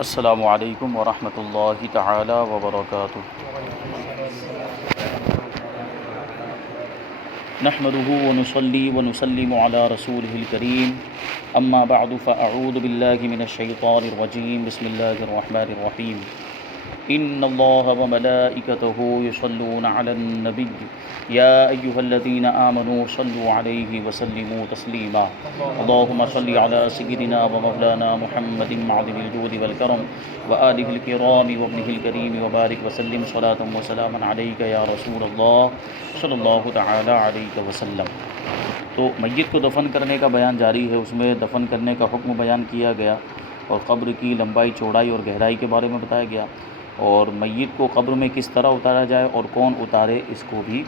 السلام علیکم ورحمۃ اللہ تعالی وبرکاتہ۔ نحمده ونصلي ونسلم على رسوله الكريم اما بعد فاعوذ بالله من الشيطان الرجيم بسم الله الرحمن الرحيم ان الله وملائكته يصلون على النبي يا ايها الذين امنوا صلوا عليه وسلموا تسليما اللهم صل على سيدنا ومولانا محمد معظم الجود والكرم وآله الكرام وابنه الكريم وبارك وسلم صلاة وسلاما عليك يا رسول الله صلی اللہ تعالی علیہ وسلم۔ تو میت کو دفن کرنے کا بیان جاری ہے، اس میں دفن کرنے کا حکم بیان کیا گیا اور قبر کی لمبائی، چوڑائی اور گہرائی کے بارے میں بتایا گیا، اور میت کو قبر میں کس طرح اتارا جائے اور کون اتارے اس کو بھی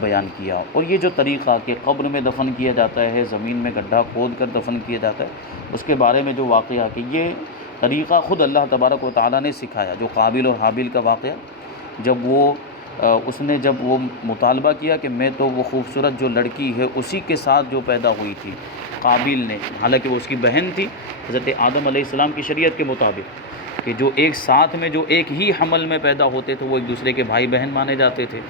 بیان کیا۔ اور یہ جو طریقہ کہ قبر میں دفن کیا جاتا ہے، زمین میں گڈھا کھود کر دفن کیا جاتا ہے، اس کے بارے میں جو واقعہ کہ یہ طریقہ خود اللہ تبارک و تعالیٰ نے سکھایا۔ جو قابل اور حابیل کا واقعہ، جب اس نے مطالبہ کیا کہ میں تو وہ خوبصورت جو لڑکی ہے اسی کے ساتھ جو پیدا ہوئی تھی، قابل نے، حالانکہ وہ اس کی بہن تھی حضرت آدم علیہ السلام کی شریعت کے مطابق کہ جو ایک ساتھ میں جو ایک ہی حمل میں پیدا ہوتے تھے وہ ایک دوسرے کے بھائی بہن مانے جاتے تھے،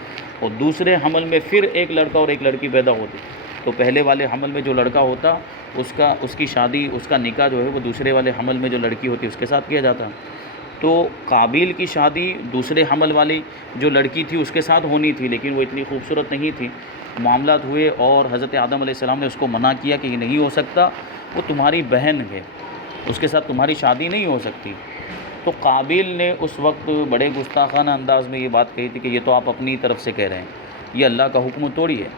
اور دوسرے حمل میں پھر ایک لڑکا اور ایک لڑکی پیدا ہوتی، تو پہلے والے حمل میں جو لڑکا ہوتا اس کی شادی، اس کا نکاح جو ہے وہ دوسرے والے حمل میں جو لڑکی ہوتی اس کے ساتھ کیا جاتا۔ تو قابیل کی شادی دوسرے حمل والی جو لڑکی تھی اس کے ساتھ ہونی تھی، لیکن وہ اتنی خوبصورت نہیں تھی۔ معاملات ہوئے اور حضرت آدم علیہ السلام نے اس کو منع کیا کہ یہ نہیں ہو سکتا، وہ تمہاری بہن ہے، اس کے ساتھ تمہاری شادی نہیں ہو سکتی۔ تو قابیل نے اس وقت بڑے گستاخانہ انداز میں یہ بات کہی تھی کہ یہ تو آپ اپنی طرف سے کہہ رہے ہیں، یہ اللہ کا حکم توڑی ہے۔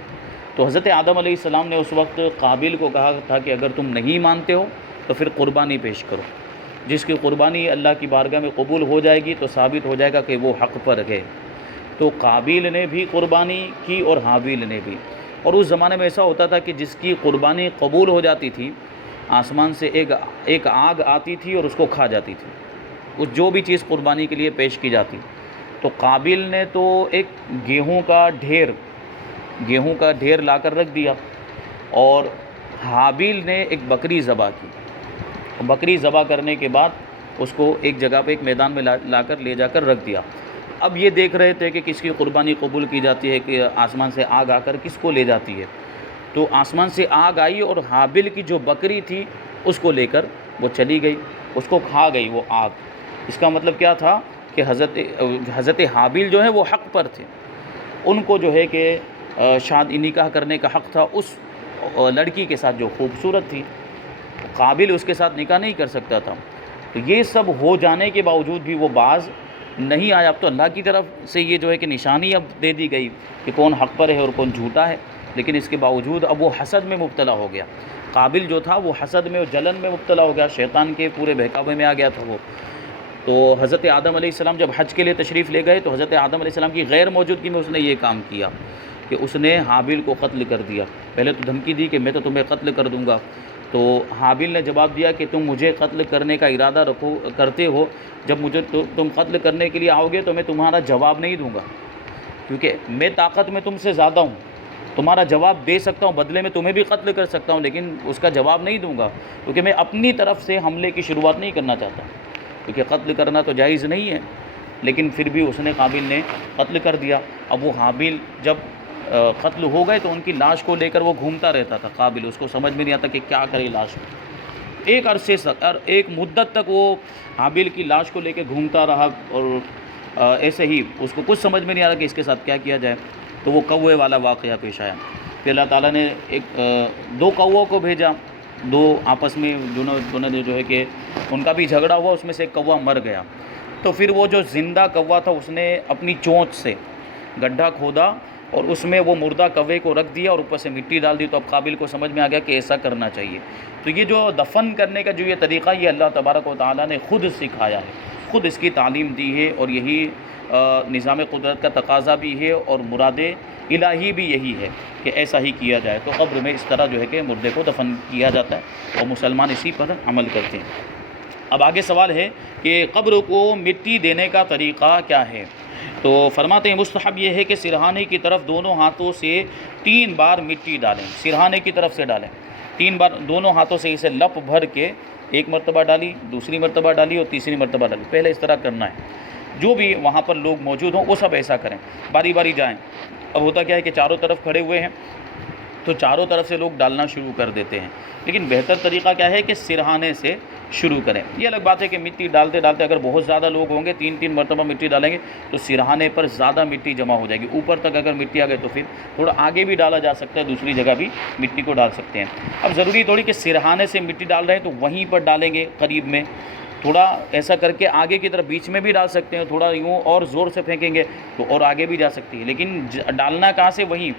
تو حضرت آدم علیہ السلام نے اس وقت قابیل کو کہا تھا کہ اگر تم نہیں مانتے ہو تو پھر قربانی پیش کرو، جس کی قربانی اللہ کی بارگاہ میں قبول ہو جائے گی تو ثابت ہو جائے گا کہ وہ حق پر ہے۔ تو قابیل نے بھی قربانی کی اور حابیل نے بھی، اور اس زمانے میں ایسا ہوتا تھا کہ جس کی قربانی قبول ہو جاتی تھی، آسمان سے ایک آگ آتی تھی اور اس کو کھا جاتی تھی، اس جو بھی چیز قربانی کے لیے پیش کی جاتی۔ تو قابیل نے تو ایک گیہوں کا ڈھیر لا کر رکھ دیا، اور حابیل نے ایک بکری ذبح کی۔ بکری ذبح کرنے کے بعد اس کو ایک جگہ پہ ایک میدان میں لا کر لے جا کر رکھ دیا۔ اب یہ دیکھ رہے تھے کہ کس کی قربانی قبول کی جاتی ہے، کہ آسمان سے آگ آ کر کس کو لے جاتی ہے۔ تو آسمان سے آگ آئی اور حابیل کی جو بکری تھی اس کو لے کر وہ چلی گئی، اس کو کھا گئی وہ آگ۔ اس کا مطلب کیا تھا کہ حضرت حابیل جو ہے وہ حق پر تھے، ان کو جو ہے کہ شادی نکاح کرنے کا حق تھا اس لڑکی کے ساتھ جو خوبصورت تھی، قابل اس کے ساتھ نکاح نہیں کر سکتا تھا۔ تو یہ سب ہو جانے کے باوجود بھی وہ باز نہیں آیا۔ اب تو اللہ کی طرف سے یہ جو ہے کہ نشانی اب دے دی گئی کہ کون حق پر ہے اور کون جھوٹا ہے، لیکن اس کے باوجود اب وہ حسد میں مبتلا ہو گیا۔ قابل جو تھا وہ حسد میں اور جلن میں مبتلا ہو گیا، شیطان کے پورے بہکاوے میں آ گیا تھا وہ۔ تو حضرت آدم علیہ السلام جب حج کے لیے تشریف لے گئے تو حضرت آدم علیہ السلام کی غیر موجودگی میں اس نے یہ کام کیا کہ اس نے حابیل کو قتل کر دیا۔ پہلے تو دھمکی دی کہ میں تو تمہیں قتل کر دوں گا، تو حابیل نے جواب دیا کہ تم مجھے قتل کرنے کا ارادہ کرتے ہو، جب مجھے تم قتل کرنے کے لیے آؤ گے تو میں تمہارا جواب نہیں دوں گا، کیونکہ میں طاقت میں تم سے زیادہ ہوں، تمہارا جواب دے سکتا ہوں، بدلے میں تمہیں بھی قتل کر سکتا ہوں، لیکن اس کا جواب نہیں دوں گا، کیونکہ میں اپنی طرف سے حملے کی شروعات نہیں کرنا چاہتا، کیونکہ قتل کرنا تو جائز نہیں ہے۔ لیکن پھر بھی اس نے قابل نے قتل کر دیا۔ اب وہ حابیل جب قتل ہو گئے تو ان کی لاش کو لے کر وہ گھومتا رہتا تھا قابل، اس کو سمجھ میں نہیں آتا کہ کیا کرے لاش کو۔ ایک عرصے تک اور ایک مدت تک وہ حابیل کی لاش کو لے کے گھومتا رہا، اور ایسے ہی اس کو کچھ سمجھ میں نہیں آ رہا کہ اس کے ساتھ کیا کیا جائے۔ تو وہ کوے والا واقعہ پیش آیا، پھر اللہ تعالیٰ نے دو کووں کو بھیجا، دو آپس میں دونوں نے جو ہے کہ ان کا بھی جھگڑا ہوا، اس میں سے ایک کوا مر گیا۔ تو پھر وہ جو زندہ کوا تھا اس نے اپنی چونچ سے گڈھا کھودا اور اس میں وہ مردہ کوے کو رکھ دیا اور اوپر سے مٹی ڈال دی۔ تو اب قابل کو سمجھ میں آ گیا کہ ایسا کرنا چاہیے۔ تو یہ جو دفن کرنے کا جو یہ طریقہ، یہ اللہ تبارک و تعالیٰ نے خود سکھایا ہے، خود اس کی تعلیم دی ہے، اور یہی نظام قدرت کا تقاضا بھی ہے اور مراد الہی بھی یہی ہے کہ ایسا ہی کیا جائے۔ تو قبر میں اس طرح جو ہے کہ مردے کو دفن کیا جاتا ہے اور مسلمان اسی پر عمل کرتے ہیں۔ اب آگے سوال ہے کہ قبر کو مٹی دینے کا طریقہ کیا ہے؟ تو فرماتے ہیں مستحب یہ ہے کہ سرہانے کی طرف دونوں ہاتھوں سے 3 بار مٹی ڈالیں، سرہانے کی طرف سے ڈالیں 3 بار، دونوں ہاتھوں سے اسے لپ بھر کے ایک مرتبہ ڈالی، دوسری مرتبہ ڈالی اور تیسری مرتبہ ڈالی، پہلے اس طرح کرنا ہے۔ جو بھی وہاں پر لوگ موجود ہوں وہ سب ایسا کریں، باری باری جائیں۔ اب ہوتا کیا ہے کہ چاروں طرف کھڑے ہوئے ہیں تو چاروں طرف سے لوگ ڈالنا شروع کر دیتے ہیں، لیکن بہتر طریقہ کیا ہے کہ سرہانے سے شروع کریں۔ یہ الگ بات ہے کہ مٹی ڈالتے ڈالتے اگر بہت زیادہ لوگ ہوں گے، 3 مرتبہ مٹی ڈالیں گے تو سرہانے پر زیادہ مٹی جمع ہو جائے گی، اوپر تک اگر مٹی آ گئی تو پھر تھوڑا آگے بھی ڈالا جا سکتا ہے، دوسری جگہ بھی مٹی کو ڈال سکتے ہیں۔ اب ضروری تھوڑی کہ سرہانے سے مٹی ڈال رہے ہیں تو وہیں پر ڈالیں گے قریب میں، تھوڑا ایسا کر کے آگے کی طرف بیچ میں بھی ڈال سکتے ہیں، تھوڑا یوں اور زور سے پھینکیں گے تو اور آگے بھی جا سکتی ہے، لیکن ڈالنا کہاں سے؟ وہیں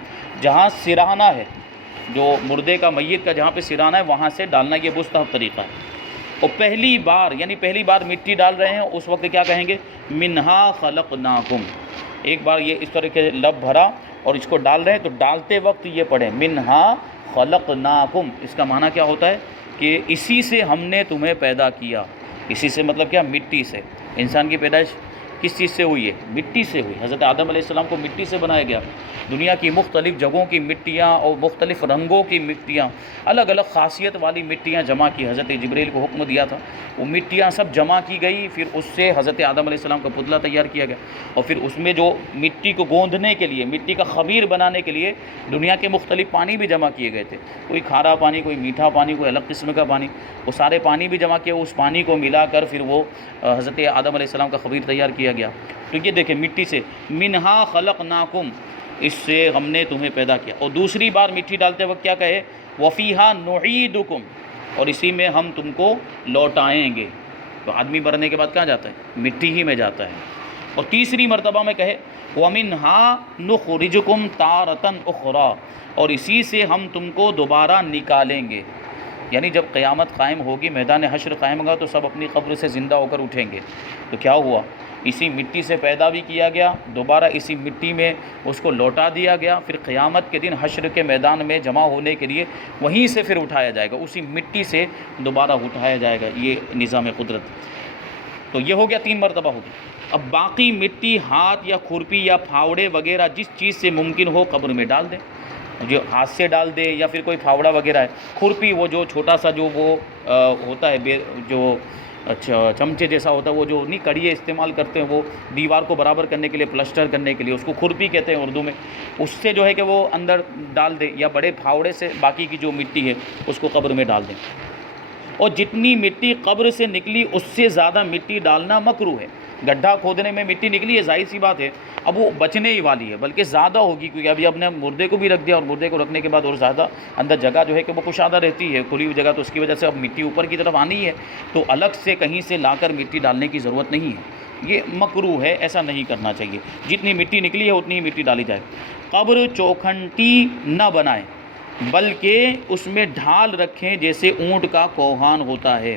جہاں سرہانہ ہے، جو مردے کا میت کا جہاں پہ سرہانہ ہے وہاں سے ڈالنا، یہ مستحب طریقہ ہے۔ اور پہلی بار مٹی ڈال رہے ہیں اس وقت کیا کہیں گے؟ منہا خلقناکم۔ ایک بار یہ اس طرح کے لب بھرا اور اس کو ڈال رہے ہیں تو ڈالتے وقت یہ پڑھیں منہا خلقناکم۔ اس کا معنی کیا ہوتا ہے کہ اسی سے ہم نے تمہیں پیدا کیا۔ اسی سے مطلب کیا؟ مٹی سے۔ انسان کی پیدائش کس چیز سے ہوئی ہے؟ مٹی سے ہوئی۔ حضرت آدم علیہ السلام کو مٹی سے بنایا گیا۔ دنیا کی مختلف جگہوں کی مٹیاں اور مختلف رنگوں کی مٹیاں، الگ الگ خاصیت والی مٹیاں جمع کی، حضرت جبریل کو حکم دیا تھا، وہ مٹیاں سب جمع کی گئی، پھر اس سے حضرت آدم علیہ السلام کا پتلا تیار کیا گیا، اور پھر اس میں جو مٹی کو گوندھنے کے لیے، مٹی کا خمیر بنانے کے لیے دنیا کے مختلف پانی بھی جمع کیے گئے تھے، کوئی کھارا پانی، کوئی میٹھا پانی، کوئی الگ قسم کا پانی، وہ سارے پانی بھی جمع کیے، اس پانی کو ملا کر پھر وہ حضرت آدم علیہ السلام کا خمیر تیار کیا گیا۔ تو یہ دیکھیں مٹی سے، منہا خلقناکم، اس سے ہم نے تمہیں پیدا کیا۔ اور دوسری بار مٹی ڈالتے وقت کیا کہے؟ وفیہا نعیدکم، اور اسی میں ہم تم کو لوٹائیں گے۔ تو آدمی مرنے کے بعد کہاں جاتا ہے؟ مٹی ہی میں جاتا ہے۔ اور تیسری مرتبہ میں کہے ومنہا نخرجکم تارۃ اخری، اور اسی سے ہم تم کو دوبارہ نکالیں گے۔ یعنی جب قیامت قائم ہوگی، میدان حشر قائم ہوگا تو سب اپنی قبر سے زندہ ہو کر اٹھیں گے۔ تو کیا ہوا؟ اسی مٹی سے پیدا بھی کیا گیا، دوبارہ اسی مٹی میں اس کو لوٹا دیا گیا، پھر قیامت کے دن حشر کے میدان میں جمع ہونے کے لیے وہیں سے پھر اٹھایا جائے گا، اسی مٹی سے دوبارہ اٹھایا جائے گا۔ یہ نظام قدرت۔ تو یہ ہو گیا 3 مرتبہ ہوگی۔ اب باقی مٹی ہاتھ یا کھرپی یا پھاوڑے وغیرہ جس چیز سے ممکن ہو قبر میں ڈال دیں، جو ہاتھ سے ڈال دے یا پھر کوئی پھاوڑا وغیرہ ہے۔ کھرپی وہ جو چھوٹا سا جو وہ ہوتا ہے، جو چمچے جیسا ہوتا ہے، وہ جو نہیں کڑیے استعمال کرتے ہیں وہ دیوار کو برابر کرنے کے لیے، پلسٹر کرنے کے لیے، اس کو کھرپی کہتے ہیں اردو میں، اس سے جو ہے کہ وہ اندر ڈال دے، یا بڑے پھاوڑے سے باقی کی جو مٹی ہے اس کو قبر میں ڈال دیں۔ اور جتنی مٹی قبر سے نکلی اس سے زیادہ مٹی ڈالنا مکروہ ہے۔ گڈھا کھودنے میں مٹی نکلی ہے، ظاہر سی بات ہے اب وہ بچنے ہی والی ہے، بلکہ زیادہ ہوگی، کیونکہ ابھی ہم نے مردے کو بھی رکھ دیا، اور مردے کو رکھنے کے بعد اور زیادہ اندر جگہ جو ہے کہ وہ کشادہ رہتی ہے، کھلی ہوئی جگہ، تو اس کی وجہ سے اب مٹی اوپر کی طرف آنی ہے، تو الگ سے کہیں سے لا کر مٹی ڈالنے کی ضرورت نہیں ہے، یہ مکروہ ہے، ایسا نہیں کرنا چاہیے۔ جتنی مٹی نکلی ہے اتنی ہی مٹی ڈالی جائے۔ قبر چوکھنٹی نہ بنائیں، بلکہ اس میں ڈھال رکھیں جیسے اونٹ کا کوہان ہوتا ہے،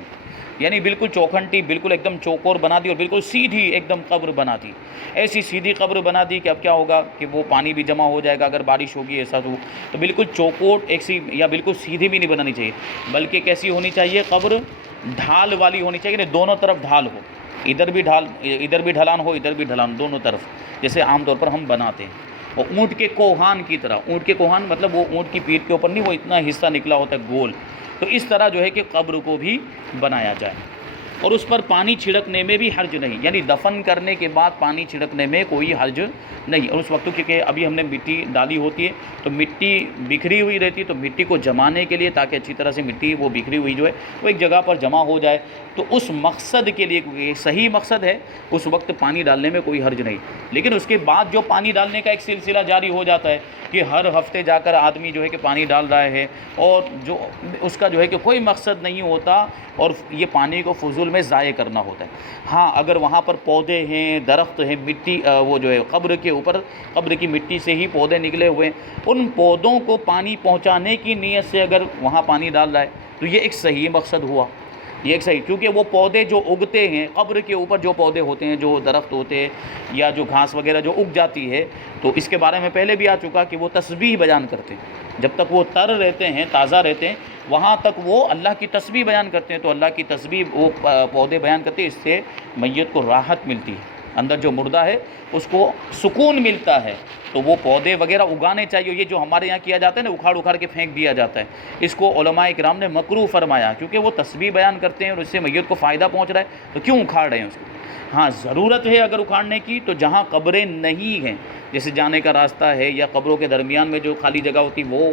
یعنی بالکل چوکھنٹی، بالکل ایک دم چوکور بنا دی، اور بالکل سیدھی ایک دم قبر بنا دی، ایسی سیدھی قبر بنا دی کہ اب کیا ہوگا کہ وہ پانی بھی جمع ہو جائے گا اگر بارش ہوگی، ایسا تو بالکل چوکور ایک سی یا بالکل سیدھی بھی نہیں بنانی چاہیے، بلکہ کیسی ہونی چاہیے؟ قبر ڈھال والی ہونی چاہیے، یعنی دونوں طرف ڈھال ہو، ادھر بھی ڈھلان ہو، ادھر بھی ڈھلان، دونوں طرف، جیسے عام طور پر ہم بناتے ہیں۔ اور اونٹ کے کوہان کی طرح، اونٹ کے کوہان مطلب وہ اونٹ کی پیٹھ کے اوپر نہیں، وہ اتنا حصہ نکلا ہوتا ہے گول، تو اس طرح جو ہے کہ قبر کو بھی بنایا جائے۔ اور اس پر پانی چھڑکنے میں بھی حرج نہیں، یعنی دفن کرنے کے بعد پانی چھڑکنے میں کوئی حرج نہیں۔ اور اس وقت کیونکہ ابھی ہم نے مٹی ڈالی ہوتی ہے تو مٹی بکھری ہوئی رہتی ہے، تو مٹی کو جمانے کے لیے، تاکہ اچھی طرح سے مٹی وہ بکھری ہوئی جو ہے وہ ایک جگہ پر جمع ہو جائے، تو اس مقصد کے لیے، کیونکہ یہ صحیح مقصد ہے، اس وقت پانی ڈالنے میں کوئی حرج نہیں۔ لیکن اس کے بعد جو پانی ڈالنے کا ایک سلسلہ جاری ہو جاتا ہے کہ ہر ہفتے جا کر آدمی جو ہے کہ پانی ڈال رہا ہے، اور جو اس کا جو ہے کہ کوئی مقصد نہیں ہوتا، اور یہ پانی کو فضول میں ضائع کرنا ہوتا ہے۔ ہاں اگر وہاں پر پودے ہیں، درخت ہیں، مٹی وہ جو ہے قبر کے اوپر، قبر کی مٹی سے ہی پودے نکلے ہوئے ہیں، ان پودوں کو پانی پہنچانے کی نیت سے اگر وہاں پانی ڈال رہا ہے تو یہ ایک صحیح مقصد ہوا، یہ ایک صحیح، کیونکہ وہ پودے جو اگتے ہیں قبر کے اوپر، جو پودے ہوتے ہیں، جو درخت ہوتے ہیں، یا جو گھاس وغیرہ جو اگ جاتی ہے، تو اس کے بارے میں پہلے بھی آ چکا کہ وہ تسبیح بیان کرتے ہیں، جب تک وہ تر رہتے ہیں، تازہ رہتے ہیں، وہاں تک وہ اللہ کی تسبیح بیان کرتے ہیں، تو اللہ کی تسبیح وہ پودے بیان کرتے ہیں، اس سے میت کو راحت ملتی ہے۔ اندر جو مردہ ہے اس کو سکون ملتا ہے، تو وہ پودے وغیرہ اگانے چاہیے۔ یہ جو ہمارے یہاں کیا جاتا ہے نا، اکھاڑ اکھاڑ کے پھینک دیا جاتا ہے، اس کو علماء کرام نے مکروہ فرمایا، کیونکہ وہ تسبیح بیان کرتے ہیں اور اس سے میت کو فائدہ پہنچ رہا ہے، تو کیوں اکھاڑ رہے ہیں اس کو؟ ہاں ضرورت ہے اگر اکھاڑنے کی تو جہاں قبریں نہیں ہیں، جیسے جانے کا راستہ ہے یا قبروں کے درمیان میں جو خالی جگہ ہوتی وہ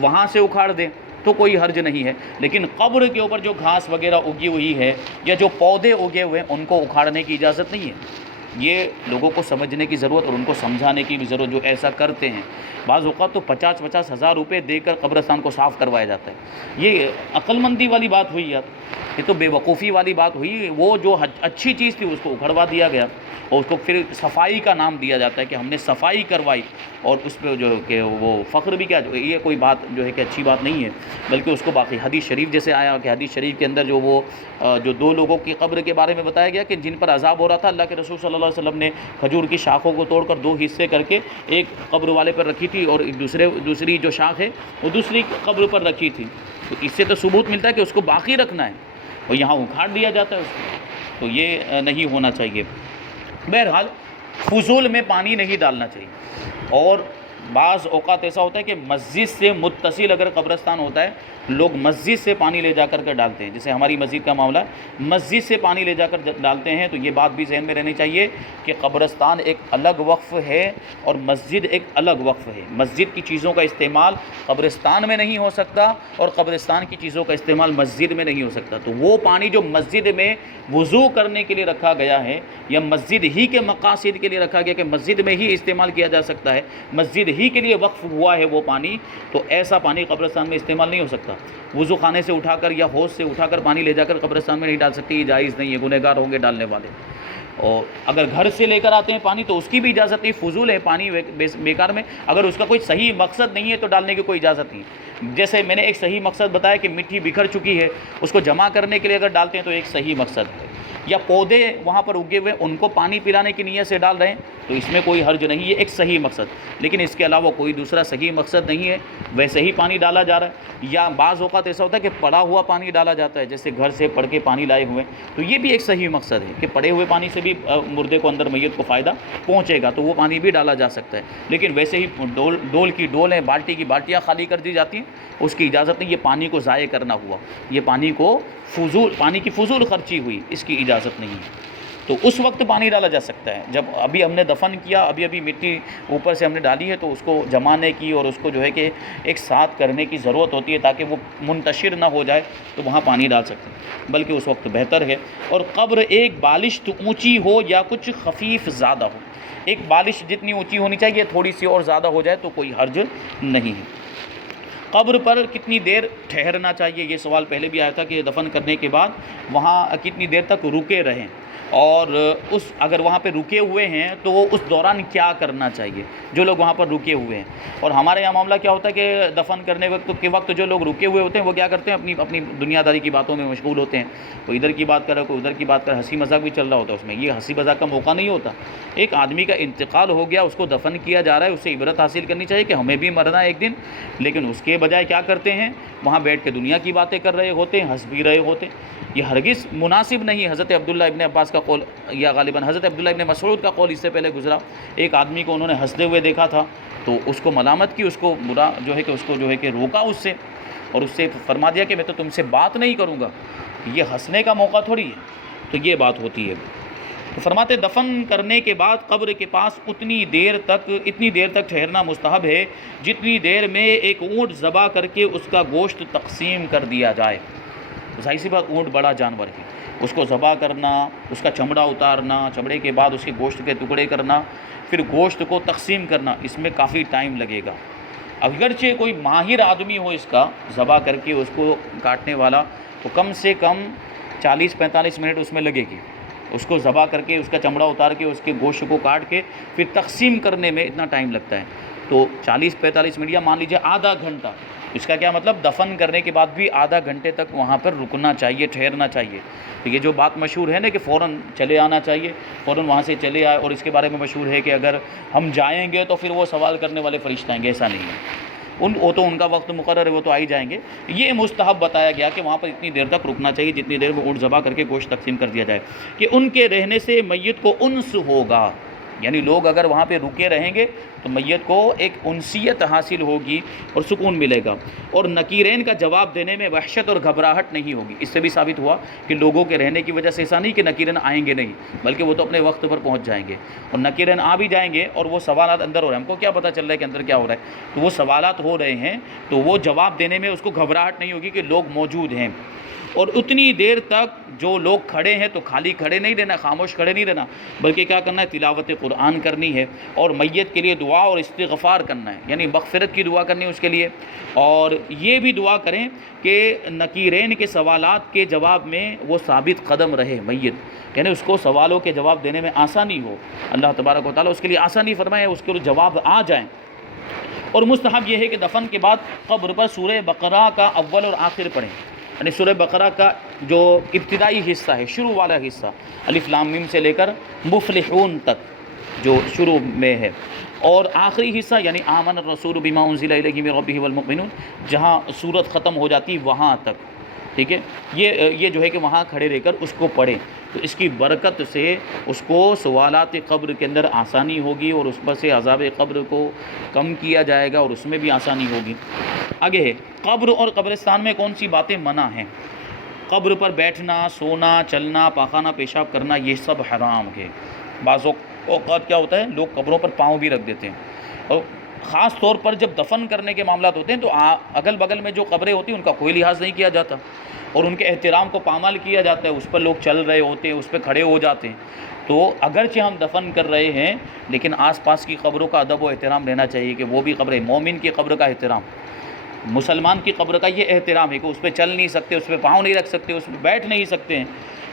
وہاں سے اکھاڑ دیں تو کوئی حرج نہیں ہے، لیکن قبر کے اوپر جو گھاس وغیرہ اگی ہوئی ہے یا جو پودے اگے ہوئے ہیں ان کو اکھاڑنے کی اجازت نہیں ہے۔ یہ لوگوں کو سمجھنے کی ضرورت اور ان کو سمجھانے کی بھی ضرورت، جو ایسا کرتے ہیں۔ بعض اوقات تو 50-50 ہزار روپے دے کر قبرستان کو صاف کروایا جاتا ہے۔ یہ عقل مندی والی بات ہوئی یار، یہ تو بے وقوفی والی بات ہوئی۔ وہ جو اچھی چیز تھی اس کو اکھڑوا دیا گیا اور اس کو پھر صفائی کا نام دیا جاتا ہے کہ ہم نے صفائی کروائی، اور اس پہ جو کہ وہ فخر بھی کیا، یہ کوئی بات جو ہے کہ اچھی بات نہیں ہے، بلکہ اس کو باقی حدیث شریف جیسے آیا کہ حدیث شریف کے اندر جو وہ جو 2 لوگوں کی قبر کے بارے میں بتایا گیا کہ جن پر عذاب ہو رہا تھا، اللہ کے رسول صلی اللہ علیہ وسلم نے کھجور کی شاخوں کو توڑ کر 2 حصے کر کے ایک قبر والے پر رکھی تھی اور دوسری جو شاخ ہے وہ دوسری قبر پر رکھی تھی، تو اس سے تو ثبوت ملتا ہے کہ اس کو باقی رکھنا ہے، اور یہاں اکھاڑ دیا جاتا ہے اس کو، تو یہ نہیں ہونا چاہیے۔ بہرحال فضول میں پانی نہیں ڈالنا چاہیے، اور بعض اوقات ایسا ہوتا ہے کہ مسجد سے متصل اگر قبرستان ہوتا ہے، لوگ مسجد سے پانی لے جا کر کے ڈالتے ہیں، جیسے ہماری مسجد کا معاملہ ہے، مسجد سے پانی لے جا کر ڈالتے ہیں، تو یہ بات بھی ذہن میں رہنی چاہیے کہ قبرستان ایک الگ وقف ہے اور مسجد ایک الگ وقف ہے۔ مسجد کی چیزوں کا استعمال قبرستان میں نہیں ہو سکتا اور قبرستان کی چیزوں کا استعمال مسجد میں نہیں ہو سکتا، تو وہ پانی جو مسجد میں وضو کرنے کے لیے رکھا گیا ہے یا مسجد ہی کے مقاصد کے لیے رکھا گیا کہ مسجد میں ہی استعمال کیا جا سکتا ہے، مسجد ہی کے لیے وقف ہوا ہے وہ پانی، تو ایسا پانی قبرستان میں استعمال نہیں ہو سکتا۔ وضو خانے سے اٹھا کر یا حوض سے اٹھا کر پانی لے جا کر قبرستان میں نہیں ڈال سکتے، یہ جائز نہیں ہے، گنہگار ہوں گے ڈالنے والے۔ اور اگر گھر سے لے کر آتے ہیں پانی تو اس کی بھی اجازت نہیں، فضول ہے پانی بیکار میں، اگر اس کا کوئی صحیح مقصد نہیں ہے تو ڈالنے کی کوئی اجازت نہیں۔ جیسے میں نے ایک صحیح مقصد بتایا کہ مٹی بکھر چکی ہے، اس کو جمع کرنے کے لیے اگر ڈالتے ہیں تو ایک صحیح مقصد ہے، یا پودے وہاں پر اگے ہوئے ان کو پانی پلانے کی نیت سے ڈال رہے ہیں تو اس میں کوئی حرج نہیں، یہ ایک صحیح مقصد، لیکن اس کے علاوہ کوئی دوسرا صحیح مقصد نہیں ہے، ویسے ہی پانی ڈالا جا رہا ہے۔ یا بعض اوقات ایسا ہوتا ہے کہ پڑا ہوا پانی ڈالا جاتا ہے، جیسے گھر سے پڑھ کے پانی لائے ہوئے تو یہ بھی ایک صحیح مقصد ہے کہ پڑے ہوئے پانی سے بھی مردے کو اندر میت کو فائدہ پہنچے گا، تو وہ پانی بھی ڈالا جا سکتا ہے، لیکن ویسے ہی ڈول کی ڈولیں، بالٹی کی بالٹیاں خالی کر دی جاتی ہیں، اس کی اجازت نہیں، یہ پانی کو ضائع کرنا ہوا، یہ پانی کی فضول خرچی ہوئی، اس کی اجازت نہیں ہے۔ تو اس وقت پانی ڈالا جا سکتا ہے جب ابھی ہم نے دفن کیا، ابھی مٹی اوپر سے ہم نے ڈالی ہے، تو اس کو جمانے کی اور اس کو جو ہے کہ ایک ساتھ کرنے کی ضرورت ہوتی ہے تاکہ وہ منتشر نہ ہو جائے، تو وہاں پانی ڈال سکتے ہیں، بلکہ اس وقت بہتر ہے۔ اور قبر ایک بالشت اونچی ہو یا کچھ خفیف زیادہ ہو، ایک بالش جتنی اونچی ہونی چاہیے، تھوڑی سی اور زیادہ ہو جائے تو کوئی حرج نہیں ہے۔ قبر پر کتنی دیر ٹھہرنا چاہیے، یہ سوال پہلے بھی آیا تھا کہ دفن کرنے کے بعد وہاں کتنی دیر تک رکے رہیں، اور اگر وہاں پہ رکے ہوئے ہیں تو اس دوران کیا کرنا چاہیے جو لوگ وہاں پر رکے ہوئے ہیں۔ اور ہمارے یہاں معاملہ کیا ہوتا ہے کہ دفن کرنے وقت جو لوگ رکے ہوئے ہوتے ہیں وہ کیا کرتے ہیں، اپنی دنیا داری کی باتوں میں مشغول ہوتے ہیں، کوئی ادھر کی بات کر رہا ہے، کوئی ادھر کی بات کر رہا ہے، ہنسی مذاق بھی چل رہا ہوتا ہے اس میں، یہ ہنسی مذاق کا موقع نہیں ہوتا۔ ایک آدمی کا انتقال ہو گیا، اس کو دفن کیا جا رہا ہے، اس سے عبرت حاصل کرنی چاہیے کہ ہمیں بھی مرنا ہے ایک دن، لیکن اس کے بجائے کیا کرتے ہیں، وہاں بیٹھ کے دنیا کی باتیں کر رہے ہوتے ہیں، ہنس بھی رہے ہوتے ہیں، یہ ہرگز مناسب نہیں۔ حضرت عبداللہ ابن عباس کا قول، یا غالباً حضرت عبداللہ ابن مسعود کا قول اس سے پہلے گزرا، ایک آدمی کو انہوں نے ہنستے ہوئے دیکھا تھا تو اس کو ملامت کی، اس کو برا جو ہے کہ روکا اس سے، اور اس سے فرما دیا کہ میں تو تم سے بات نہیں کروں گا، یہ ہنسنے کا موقع تھوڑی ہے، تو یہ بات ہوتی ہے۔ تو فرماتے دفن کرنے کے بعد قبر کے پاس اتنی دیر تک ٹھہرنا مستحب ہے جتنی دیر میں ایک اونٹ ذبح کر کے اس کا گوشت تقسیم کر دیا جائے۔ ظاہر سی بات، اونٹ بڑا جانور ہے، اس کو ذبح کرنا، اس کا چمڑا اتارنا، چمڑے کے بعد اس کے گوشت کے ٹکڑے کرنا، پھر گوشت کو تقسیم کرنا، اس میں کافی ٹائم لگے گا۔ اگرچہ کوئی ماہر آدمی ہو اس کا ذبح کر کے اس کو کاٹنے والا، تو کم سے کم 40-45 منٹ اس میں لگے گی، اس کو ذبح کر کے، اس کا چمڑا اتار کے، اس کے گوشت کو کاٹ کے پھر تقسیم کرنے میں اتنا ٹائم لگتا ہے، تو 40-45 منٹ یا مان لیجیے آدھا گھنٹہ۔ اس کا کیا مطلب، دفن کرنے کے بعد بھی آدھا گھنٹے تک وہاں پر رکنا چاہیے، ٹھہرنا چاہیے۔ تو یہ جو بات مشہور ہے نا کہ فوراً چلے آنا چاہیے، فوراً وہاں سے چلے آئے، اور اس کے بارے میں مشہور ہے کہ اگر ہم جائیں گے تو پھر وہ سوال کرنے والے فرشتے آئیں گے، ایسا نہیں ہے۔ وہ تو ان کا وقت مقرر ہے، وہ تو آ ہی جائیں گے۔ یہ مستحب بتایا گیا کہ وہاں پر اتنی دیر تک رکنا چاہیے جتنی دیر میں اونٹ ذبح کر کے گوشت تقسیم کر دیا جائے، کہ ان کے رہنے سے میت کو انس ہوگا، یعنی لوگ اگر وہاں پہ رکے رہیں گے تو میت کو ایک انسیت حاصل ہوگی اور سکون ملے گا، اور نکیرین کا جواب دینے میں وحشت اور گھبراہٹ نہیں ہوگی۔ اس سے بھی ثابت ہوا کہ لوگوں کے رہنے کی وجہ سے ایسا نہیں کہ نکیرین آئیں گے نہیں، بلکہ وہ تو اپنے وقت پر پہنچ جائیں گے، اور نکیرین آ بھی جائیں گے اور وہ سوالات اندر ہو رہے ہیں، ہم کو کیا پتہ چل رہا ہے کہ اندر کیا ہو رہا ہے، تو وہ سوالات ہو رہے ہیں تو وہ جواب دینے میں اس کو گھبراہٹ نہیں ہوگی کہ لوگ موجود ہیں۔ اور اتنی دیر تک جو لوگ کھڑے ہیں تو خالی کھڑے نہیں رہنا، خاموش کھڑے نہیں رہنا، بلکہ کیا کرنا ہے، تلاوت قرآن کرنی ہے، اور میت کے لیے دعا اور استغفار کرنا ہے، یعنی مغفرت کی دعا کرنی ہے اس کے لیے، اور یہ بھی دعا کریں کہ نکیرین کے سوالات کے جواب میں وہ ثابت قدم رہے میت، یعنی اس کو سوالوں کے جواب دینے میں آسانی ہو، اللہ تبارک و تعالیٰ اس کے لیے آسانی فرمائے، اس کے جواب آ جائیں۔ اور مستحب یہ ہے کہ دفن کے بعد قبر پر سورہ بقرہ کا اول اور آخر پڑھیں، یعنی سورہ بقرہ کا جو ابتدائی حصہ ہے، شروع والا حصہ، الف لام میم سے لے کر مفلحون تک جو شروع میں ہے، اور آخری حصہ یعنی آمن الرسول بما انزل الیہ من ربہ والمؤمنون، جہاں سورت ختم ہو جاتی وہاں تک، ٹھیک ہے، یہ جو ہے کہ وہاں کھڑے رہ کر اس کو پڑھیں، تو اس کی برکت سے اس کو سوالات قبر کے اندر آسانی ہوگی، اور اس پر سے عذاب قبر کو کم کیا جائے گا، اور اس میں بھی آسانی ہوگی۔ آگے ہے قبر اور قبرستان میں کون سی باتیں منع ہیں۔ قبر پر بیٹھنا، سونا، چلنا، پاخانہ پیشاب کرنا، یہ سب حرام ہے۔ بعض اوقات کیا ہوتا ہے، لوگ قبروں پر پاؤں بھی رکھ دیتے ہیں، اور خاص طور پر جب دفن کرنے کے معاملات ہوتے ہیں تو اگل بغل میں جو قبریں ہوتی ہیں ان کا کوئی لحاظ نہیں کیا جاتا، اور ان کے احترام کو پامال کیا جاتا ہے، اس پر لوگ چل رہے ہوتے ہیں، اس پہ کھڑے ہو جاتے ہیں۔ تو اگرچہ ہم دفن کر رہے ہیں لیکن آس پاس کی قبروں کا ادب و احترام رہنا چاہیے، کہ وہ بھی قبریں، مومن کی قبر کا احترام، مسلمان کی قبر کا یہ احترام ہے کہ اس پہ چل نہیں سکتے، اس پہ پاؤں نہیں رکھ سکتے، اس پہ بیٹھ نہیں سکتے ہیں،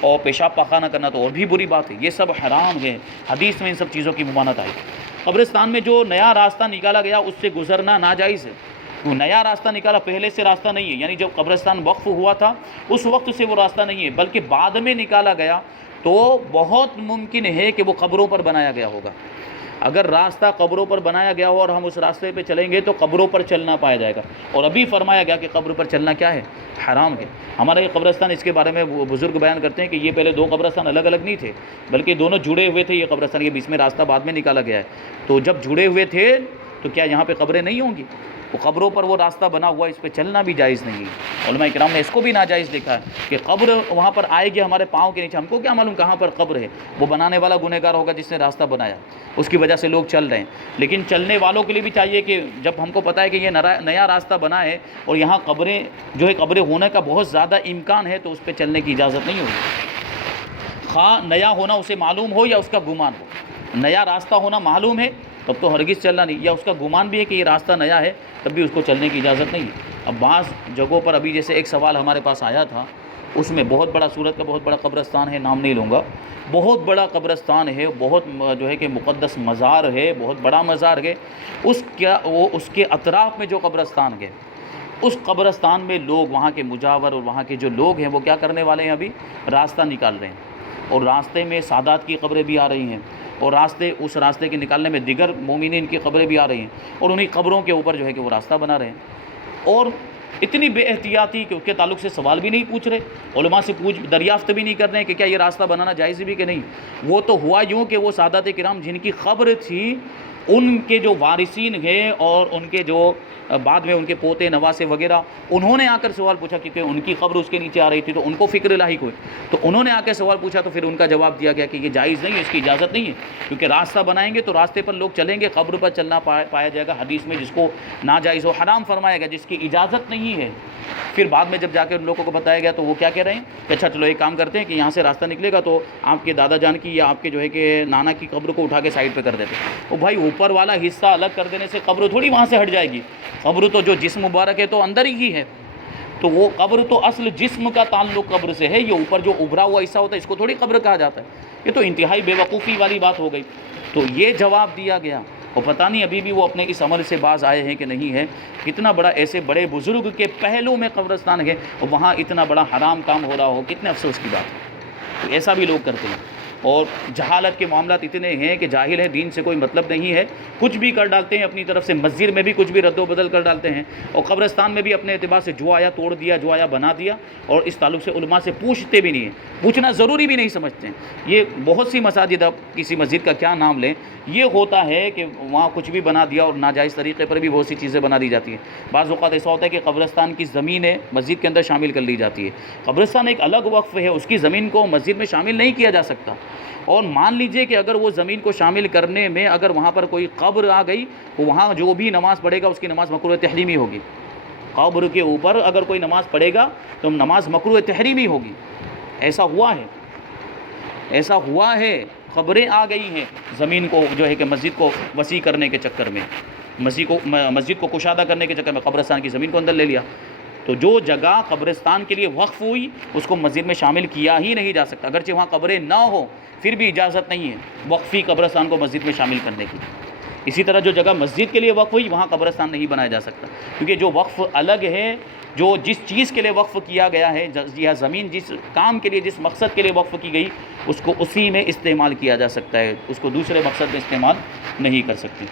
اور پیشاب پاخانہ کرنا تو اور بھی بری بات ہے، یہ سب حرام ہے، حدیث میں ان سب چیزوں کی ممانعت آئی۔ قبرستان میں جو نیا راستہ نکالا گیا اس سے گزرنا ناجائز ہے، وہ نیا راستہ نکالا، پہلے سے راستہ نہیں ہے، یعنی جب قبرستان وقف ہوا تھا اس وقت سے وہ راستہ نہیں ہے، بلکہ بعد میں نکالا گیا، تو بہت ممکن ہے کہ وہ قبروں پر بنایا گیا ہوگا۔ اگر راستہ قبروں پر بنایا گیا ہو اور ہم اس راستے پہ چلیں گے تو قبروں پر چلنا پایا جائے گا، اور ابھی فرمایا گیا کہ قبر پر چلنا کیا ہے، حرام ہے۔ ہمارا یہ قبرستان، اس کے بارے میں وہ بزرگ بیان کرتے ہیں کہ یہ پہلے دو قبرستان الگ الگ نہیں تھے، بلکہ دونوں جڑے ہوئے تھے، یہ قبرستان یہ بیچ میں راستہ بعد میں نکالا گیا ہے، تو جب جڑے ہوئے تھے تو کیا یہاں پہ قبریں نہیں ہوں گی؟ وہ قبروں پر وہ راستہ بنا ہوا ہے، اس پہ چلنا بھی جائز نہیں ہے۔ علماء کرام نے اس کو بھی ناجائز دیکھا ہے کہ قبر وہاں پر آئے گی ہمارے پاؤں کے نیچے، ہم کو کیا معلوم کہاں پر قبر ہے، وہ بنانے والا گنہگار ہوگا جس نے راستہ بنایا، اس کی وجہ سے لوگ چل رہے ہیں۔ لیکن چلنے والوں کے لیے بھی چاہیے کہ جب ہم کو پتہ ہے کہ یہ نیا راستہ بنا ہے اور یہاں قبریں جو ہے قبریں ہونے کا بہت زیادہ امکان ہے، تو اس پہ چلنے کی اجازت نہیں ہوگی، خواہ نیا ہونا اسے معلوم ہو یا اس کا گمان ہو۔ نیا راستہ ہونا معلوم ہے تب تو ہرگز چلنا نہیں، یا اس کا گمان بھی ہے کہ یہ راستہ نیا ہے تب بھی اس کو چلنے کی اجازت نہیں ہے۔ اب بعض جگہوں پر ابھی جیسے ایک سوال ہمارے پاس آیا تھا، اس میں بہت بڑا سورت کا بہت بڑا قبرستان ہے، نام نہیں لوں گا، بہت بڑا قبرستان ہے، بہت جو ہے کہ مقدس مزار ہے، بہت بڑا مزار ہے، اس کے اطراف میں جو قبرستان ہے، اس قبرستان میں لوگ، وہاں کے مجاور اور وہاں کے جو لوگ ہیں وہ کیا کرنے والے ہیں، ابھی راستہ نکال رہے ہیں، اور راستے میں سادات کی قبریں بھی آ رہی ہیں، اور اس راستے کے نکالنے میں دیگر مومنین کی قبریں بھی آ رہی ہیں، اور انہی قبروں کے اوپر جو ہے کہ وہ راستہ بنا رہے ہیں، اور اتنی بے احتیاطی کہ اس کے تعلق سے سوال بھی نہیں پوچھ رہے، علماء سے دریافت بھی نہیں کر رہے ہیں کہ کیا یہ راستہ بنانا جائز بھی کہ نہیں۔ وہ تو ہوا یوں کہ وہ سادات کرام جن کی قبر تھی، ان کے جو وارثین ہیں اور ان کے جو بعد میں ان کے پوتے نواسے وغیرہ، انہوں نے آ کر سوال پوچھا، کیونکہ ان کی قبر اس کے نیچے آ رہی تھی تو ان کو فکر لاحق ہوئی، تو انہوں نے آ کے سوال پوچھا، تو پھر ان کا جواب دیا گیا کہ یہ جائز نہیں ہے، اس کی اجازت نہیں ہے، کیونکہ راستہ بنائیں گے تو راستے پر لوگ چلیں گے، قبر پر چلنا پایا جائے گا، حدیث میں جس کو ناجائز و حرام فرمایا گیا، جس کی اجازت نہیں ہے۔ پھر بعد میں جب جا کے ان لوگوں کو بتایا گیا تو وہ کیا کہہ رہے ہیں کہ اچھا چلو ایک کام کرتے ہیں کہ یہاں سے راستہ نکلے گا تو آپ کے دادا جان کی یا آپ کے جو ہے کہ نانا کی قبر کو اٹھا کے سائڈ پہ کر دیتے ہیں۔ وہ بھائی اوپر والا حصہ الگ کر دینے سے قبر تھوڑی وہاں سے ہٹ جائے گی، قبر تو جو جسم مبارک ہے تو اندر ہی ہے، تو وہ قبر تو اصل جسم کا تعلق قبر سے ہے، یہ اوپر جو ابھرا ہوا حصہ ہوتا ہے اس کو تھوڑی قبر کہا جاتا ہے، یہ تو انتہائی بے وقوفی والی بات ہو گئی۔ تو یہ جواب دیا گیا، اور پتہ نہیں ابھی بھی وہ اپنے اس عمل سے باز آئے ہیں کہ نہیں ہے۔ کتنا بڑا ایسے بڑے بزرگ کے پہلو میں قبرستان ہے اور وہاں اتنا بڑا حرام کام ہو رہا ہو، کتنے افسوس کی بات ہے۔ تو ایسا بھی لوگ کرتے ہیں۔ اور جہالت کے معاملات اتنے ہیں کہ جاہل ہیں، دین سے کوئی مطلب نہیں ہے، کچھ بھی کر ڈالتے ہیں اپنی طرف سے، مسجد میں بھی کچھ بھی رد و بدل کر ڈالتے ہیں، اور قبرستان میں بھی اپنے اعتبار سے جو آیا توڑ دیا، جو آیا بنا دیا، اور اس تعلق سے علماء سے پوچھتے بھی نہیں ہیں، پوچھنا ضروری بھی نہیں سمجھتے ہیں۔ یہ بہت سی مساجد، اب کسی مسجد کا کیا نام لیں، یہ ہوتا ہے کہ وہاں کچھ بھی بنا دیا، اور ناجائز طریقے پر بھی بہت سی چیزیں بنا دی جاتی ہیں۔ بعض اوقات ایسا ہوتا ہے کہ قبرستان کی زمینیں مسجد کے اندر شامل کر لی جاتی ہے۔ قبرستان ایک الگ وقف ہے، اس کی زمین کو مسجد میں شامل نہیں کیا جا سکتا، اور مان لیجئے کہ اگر وہ زمین کو شامل کرنے میں اگر وہاں پر کوئی قبر آ گئی، تو وہاں جو بھی نماز پڑھے گا اس کی نماز مکروہ تحریمی ہوگی۔ قبر کے اوپر اگر کوئی نماز پڑھے گا تو نماز مکروہ تحریمی ہوگی۔ ایسا ہوا ہے، خبریں آ گئی ہیں زمین کو جو ہے کہ مسجد کو وسیع کرنے کے چکر میں، مسجد کو کشادہ کرنے کے چکر میں قبرستان کی زمین کو اندر لے لیا۔ تو جو جگہ قبرستان کے لیے وقف ہوئی اس کو مسجد میں شامل کیا ہی نہیں جا سکتا، اگرچہ وہاں قبریں نہ ہوں پھر بھی اجازت نہیں ہے وقفی قبرستان کو مسجد میں شامل کرنے کی۔ اسی طرح جو جگہ مسجد کے لیے وقف ہوئی وہاں قبرستان نہیں بنایا جا سکتا، کیونکہ جو وقف الگ ہے، جو جس چیز کے لیے وقف کیا گیا ہے، یا زمین جس کام کے لیے، جس مقصد کے لیے وقف کی گئی، اس کو اسی میں استعمال کیا جا سکتا ہے، اس کو دوسرے مقصد میں استعمال نہیں کر سکتے۔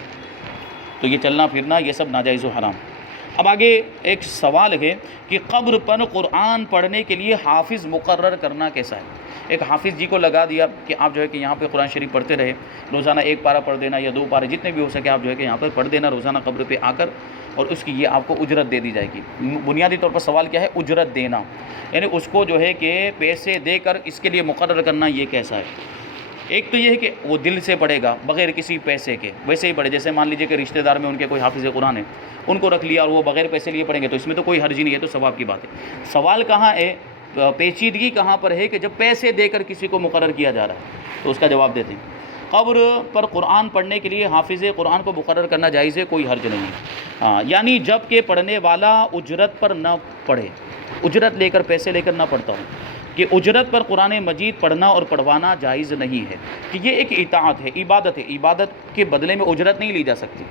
تو یہ چلنا پھرنا یہ سب ناجائز و حرام۔ اب آگے ایک سوال ہے کہ قبر پر قرآن پڑھنے کے لیے حافظ مقرر کرنا کیسا ہے؟ ایک حافظ جی کو لگا دیا کہ آپ جو ہے کہ یہاں پہ قرآن شریف پڑھتے رہے، روزانہ 1 پارہ پڑھ دینا یا 2 پارے جتنے بھی ہو سکے آپ جو ہے کہ یہاں پر پڑھ دینا روزانہ قبر پہ آ کر، اور اس کی یہ آپ کو اجرت دے دی جائے گی۔ بنیادی طور پر سوال کیا ہے؟ اجرت دینا، یعنی اس کو جو ہے کہ پیسے دے کر اس کے لیے مقرر کرنا، یہ کیسا ہے؟ ایک تو یہ ہے کہ وہ دل سے پڑھے گا بغیر کسی پیسے کے، ویسے ہی پڑھے، جیسے مان لیجئے کہ رشتہ دار میں ان کے کوئی حافظ قرآن ہے، ان کو رکھ لیا اور وہ بغیر پیسے لیے پڑھیں گے، تو اس میں تو کوئی حرج نہیں ہے، تو ثواب کی بات ہے۔ سوال کہاں ہے، پیچیدگی کہاں پر ہے کہ جب پیسے دے کر کسی کو مقرر کیا جا رہا ہے، تو اس کا جواب دیتے ہیں۔ قبر پر قرآن پڑھنے کے لیے حافظ قرآن کو مقرر کرنا جائز ہے، کوئی حرج نہیں، یعنی جب کہ پڑھنے والا اجرت پر نہ پڑھے، اجرت لے کر پیسے لے کر نہ پڑھتا ہوں، کہ اجرت پر قرآن مجید پڑھنا اور پڑھوانا جائز نہیں ہے، کہ یہ ایک اطاعت ہے، عبادت ہے، عبادت کے بدلے میں اجرت نہیں لی جا سکتی۔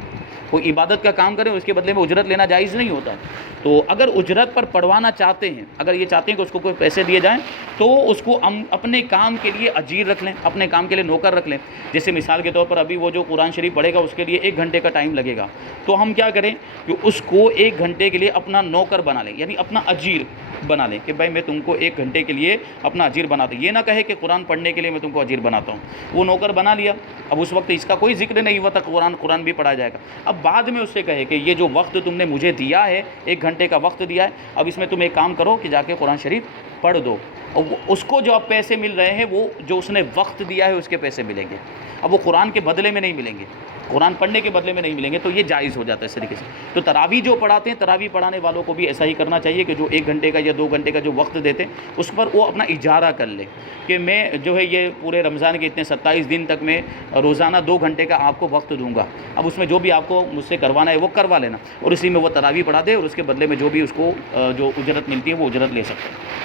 کوئی عبادت کا کام کرے اس کے بدلے میں اجرت لینا جائز نہیں ہوتا ہے۔ تو اگر اجرت پر پڑھوانا چاہتے ہیں، اگر یہ چاہتے ہیں کہ اس کو کوئی پیسے دیے جائیں، تو اس کو اپنے کام کے لیے اجیر رکھ لیں، اپنے کام کے لیے نوکر رکھ لیں۔ جیسے مثال کے طور پر ابھی وہ جو قرآن شریف پڑھے گا اس کے لیے 1 گھنٹے کا ٹائم لگے گا، تو ہم کیا کریں کہ اس کو 1 گھنٹے کے لیے اپنا نوکر بنا لیں، یعنی اپنا اجیر بنا لیں، کہ بھائی میں تم کو 1 گھنٹے کے لیے اپنا اجیر بنا دوں۔ یہ نہ کہے کہ قرآن پڑھنے کے لیے میں تم کو اجیر بناتا ہوں، وہ نوکر بنا لیا، اب اس وقت اس کا کوئی ذکر نہیں ہوا تھا قرآن بھی پڑھا جائے گا، اب بعد میں اس سے کہے کہ یہ جو وقت تم نے مجھے دیا ہے، 1 گھنٹے کا وقت دیا ہے، اب اس میں تم ایک کام کرو کہ جا کے قرآن شریف پڑھ دو، اور اس کو جو اب پیسے مل رہے ہیں وہ جو اس نے وقت دیا ہے اس کے پیسے ملیں گے، اب وہ قرآن کے بدلے میں نہیں ملیں گے، قرآن پڑھنے کے بدلے میں نہیں ملیں گے، تو یہ جائز ہو جاتا ہے اس طریقے سے۔ تو تراویح جو پڑھاتے ہیں، تراویح پڑھانے والوں کو بھی ایسا ہی کرنا چاہیے کہ جو 1 گھنٹے کا یا 2 گھنٹے کا جو وقت دیتے ہیں اس پر وہ اپنا اجارہ کر لے، کہ میں جو ہے یہ پورے رمضان کے اتنے 27 دن تک میں روزانہ 2 گھنٹے کا آپ کو وقت دوں گا، اب اس میں جو بھی آپ کو مجھ سے کروانا ہے وہ کروا لینا، اور اسی میں وہ تراویح پڑھا دے، اور اس کے بدلے میں جو بھی اس کو جو اجرت ملتی ہے وہ اجرت لے سکتے ہیں۔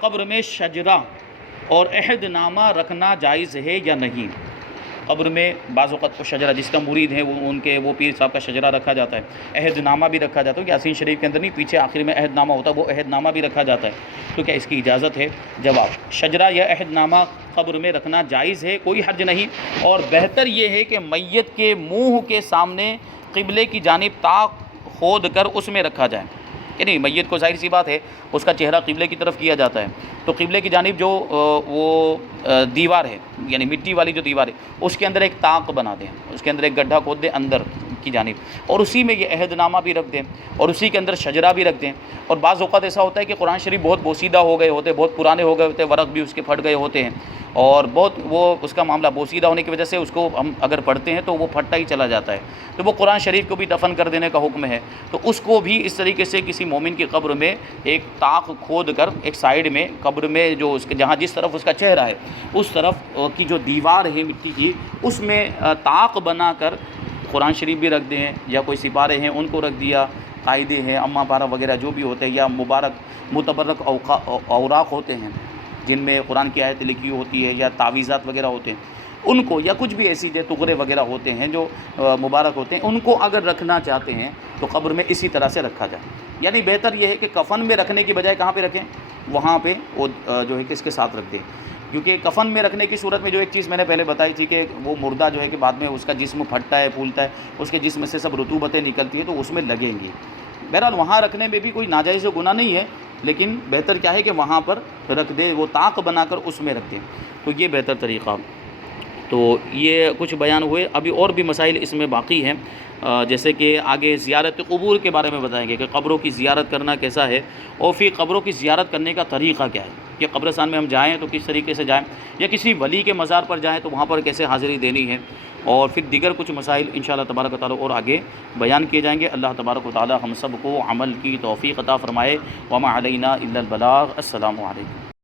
قبر میں شجرہ اور عہد نامہ رکھنا جائز ہے یا نہیں؟ قبر میں بعض اوقات شجرہ جس کا مرید ہے وہ پیر صاحب کا شجرہ رکھا جاتا ہے، عہد نامہ بھی رکھا جاتا ہے، کہ یاسین شریف کے اندر نہیں، پیچھے آخر میں عہد نامہ ہوتا ہے، وہ عہد نامہ بھی رکھا جاتا ہے، تو کیا اس کی اجازت ہے؟ جواب، شجرہ یا عہد نامہ قبر میں رکھنا جائز ہے، کوئی حرج نہیں، اور بہتر یہ ہے کہ میت کے منہ کے سامنے قبلے کی جانب تاک کھود کر اس میں رکھا جائے، یعنی میت کو ظاہر سی بات ہے اس کا چہرہ قبلے کی طرف کیا جاتا ہے، تو قبلے کی جانب جو وہ دیوار ہے، یعنی مٹی والی جو دیوار ہے، اس کے اندر ایک طاق بنا دیں، اس کے اندر ایک گڈھا کھود دیں اندر کی جانب، اور اسی میں یہ عہد نامہ بھی رکھ دیں، اور اسی کے اندر شجرہ بھی رکھ دیں۔ اور بعض اوقات ایسا ہوتا ہے کہ قرآن شریف بہت بوسیدہ ہو گئے ہوتے، بہت پرانے ہو گئے ہوتے، ورق بھی اس کے پھٹ گئے ہوتے ہیں، اور بہت وہ اس کا معاملہ بوسیدہ ہونے کی وجہ سے اس کو ہم اگر پڑھتے ہیں تو وہ پھٹتا ہی چلا جاتا ہے، تو وہ قرآن شریف کو بھی دفن کر دینے کا حکم ہے، تو اس کو بھی اس طریقے سے کسی مومن کی قبر میں ایک طاق کھود کر ایک سائیڈ میں قبر میں جو اس کے جہاں جس طرف اس کا چہرہ ہے اس طرف کی جو دیوار ہے مٹی کی، اس میں طاق بنا کر قرآن شریف بھی رکھ دیں، یا کوئی سپارے ہیں ان کو رکھ دیا، قاعدے ہیں، اماں پارہ وغیرہ جو بھی ہوتے ہیں، یا متبرک اوراق ہوتے ہیں جن میں قرآن کی آیت لکھی ہوتی ہے، یا تعویذات وغیرہ ہوتے ہیں ان کو، یا کچھ بھی ایسی جو تغرے وغیرہ ہوتے ہیں جو مبارک ہوتے ہیں، ان کو اگر رکھنا چاہتے ہیں تو قبر میں اسی طرح سے رکھا جائے۔ یعنی بہتر یہ ہے کہ کفن میں رکھنے کی بجائے کہاں پہ رکھیں؟ وہاں پہ وہ جو ہے کس کے ساتھ رکھ دیں، کیونکہ کفن میں رکھنے کی صورت میں جو ایک چیز میں نے پہلے بتائی تھی کہ وہ مردہ جو ہے کہ بعد میں اس کا جسم پھٹتا ہے پھولتا ہے، اس کے جسم سے سب رطوبتیں نکلتی ہیں تو اس میں لگیں گی. بہرحال وہاں رکھنے میں بھی کوئی ناجائز و گناہ نہیں ہے، لیکن بہتر کیا ہے کہ وہاں پر رکھ دے، وہ طاق بنا کر اس میں رکھ دیں، تو یہ بہتر طریقہ. تو یہ کچھ بیان ہوئے، ابھی اور بھی مسائل اس میں باقی ہیں، جیسے کہ آگے زیارت قبور کے بارے میں بتائیں گے کہ قبروں کی زیارت کرنا کیسا ہے، اور پھر قبروں کی زیارت کرنے کا طریقہ کیا ہے، کہ قبرستان میں ہم جائیں تو کس طریقے سے جائیں، یا کسی ولی کے مزار پر جائیں تو وہاں پر کیسے حاضری دینی ہے، اور پھر دیگر کچھ مسائل انشاءاللہ تبارک و تعالیٰ اور آگے بیان کیے جائیں گے. اللہ تبارک و تعالیٰ ہم سب کو عمل کی توفیق عطا فرمائے. وما علینا الا البلاغ. السلام علیکم.